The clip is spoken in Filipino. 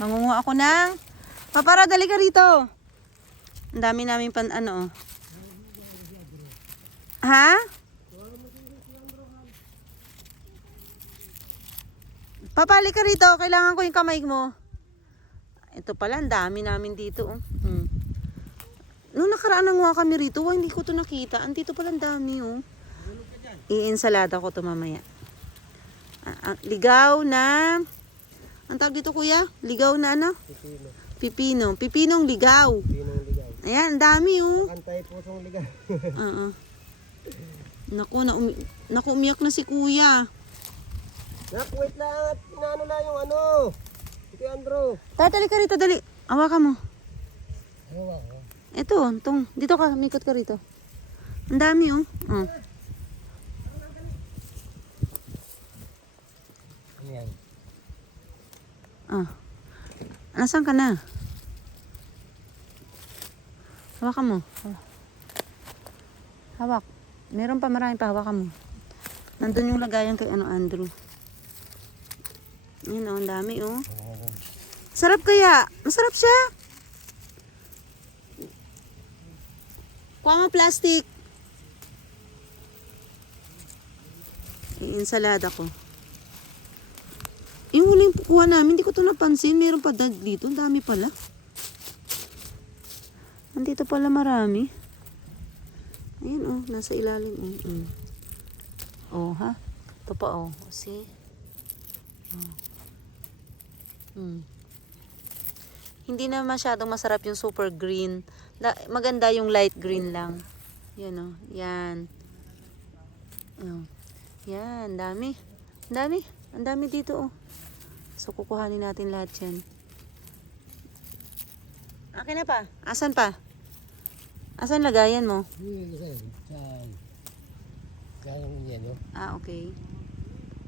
Mangunguha ako ng... Papara, dali ka rito. Ang dami namin pan ano. Ha? Papali ka rito. Kailangan ko yung kamay mo. Ito pala, ang dami namin dito. Noong nakaraan nanguha kami rito, hindi ko to nakita. Andito pala ang dami. I-ensalada ko to mamaya. Ligaw na... Ang tawag dito kuya? Ligaw na ano? Pipino. Pipinong ligaw. Pinong ligaw. Ayan, ang dami Antay pusong ligaw. Naku, umiyak na si kuya. Nak, wait lang at inaano na yung ano. Ito Andrew. Dali ka rito, dali. Hawakan mo. Ewan. Ito, dito ka, mikot ka rito. Ang dami Ano yan? Nasaan ka na? Hawakan mo. Hawak. Meron pa marami pa, hawakan mo. Nandun yung lagayan kay Andrew. Yan ang dami Sarap kaya. Masarap siya. Kuha mo plastic. I-ensalada ko. Yung huling kuha namin, hindi ko ito napansin. Meron pa dito. Ang dami pala. Nandito pala marami. Ayan nasa ilalim. Ha? Ito pa See? Hindi na masyadong masarap yung super green. Maganda yung light green lang. Yan Yan. Yan, dami. Ang dami dito So kukuhanin natin lahat yan. Akin na pa. Asan pa? Asan lagayan mo? Kaya yan, Okay.